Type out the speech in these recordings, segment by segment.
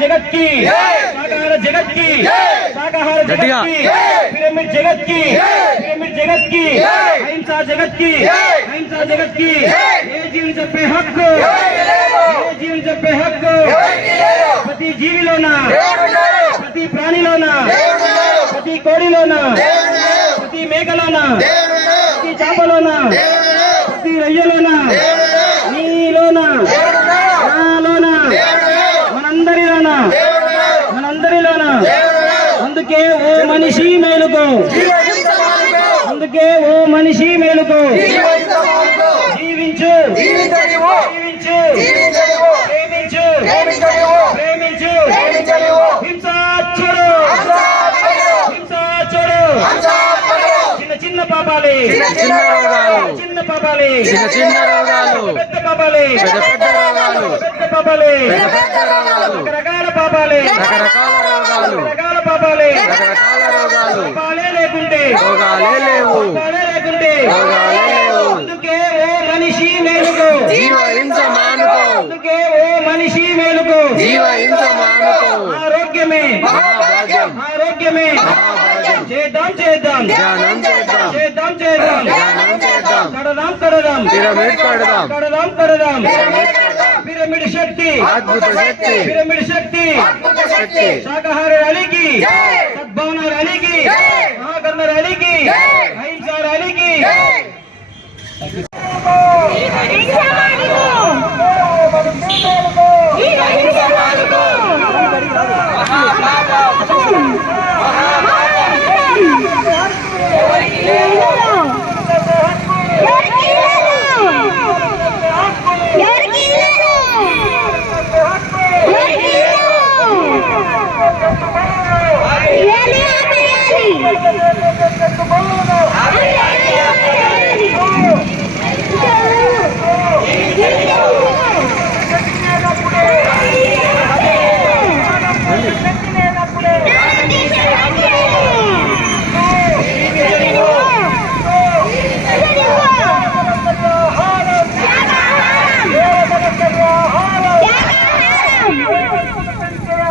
जगत की, शाकाहार जगत की, शाकाहार जगत की, पिरामिड जगत की, पिरामिड जगत की, अहिंसा जगत की, अहिंसा जगत की, ये जीवन చెప్పే హక్కు, ये जीवन చెప్పే హక్కు ప్రతి జీవిలోన, ప్రతి ప్రాణిలోన, ప్రతి కోడిలోన, ప్రతి మేకలోన, ప్రతి చేపలోన, ప్రతి రొయ్యలోన, నీలోన, నాలోన, మనందరిలోన, మనందరిలోన. అందుకే ఓ మనిషి మేలుకో, అందుకే ఓ మనిషి మేలుకో, జీవించు, జీవించు, ప్రేమించు, ప్రేమించు, హింస చూడు, హింస చూడు. చిన్న చిన్న పాపాలే, చిన్న పాపాలే, చిన్న రోగాలు, పెద్ద పాపాలే, పెద్ద రోగాలు, పెద్ద పాపాలే, రకరకాల పాపాలే, రకరకాల రోగాలు, రకరకాల పాపాలే, రకరకాల రోగాలు. పాపాలే లేకుంటే రోగాలే లేవు, పాపాలే లేకుంటే రోగాలే లేవు. అందుకే ఓ మనిషి మేలుకో, జీవ హింస మానుకో, అందుకే ఓ మనిషి మేలుకో, జీవ హింస మానుకో. ఆరోగ్యమే మహాభాగ్యం, ఆరోగ్యమే మహాభాగ్యం. చేద్దాం చేద్దాం ధ్యానం చేద్దాం, చేద్దాం చేద్దాం ధ్యానం చేద్దాం. కడదాం కడదాం పిరమిడ్ కడదాం, కడదాం కడదాం పిరమిడ్ శక్తి, అద్భుత శక్తి, పిరమిడ్ శక్తి, అద్భుత శక్తి. శాకాహార ర్యాలీకి, సద్భావన ర్యాలీకి, మహాకర్ణ ర్యాలీకి, అహింసా ర్యాలీకి.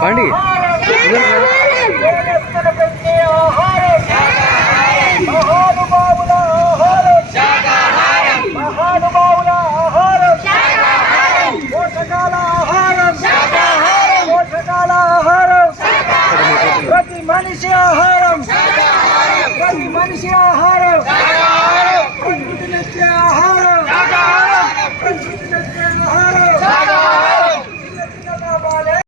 పండి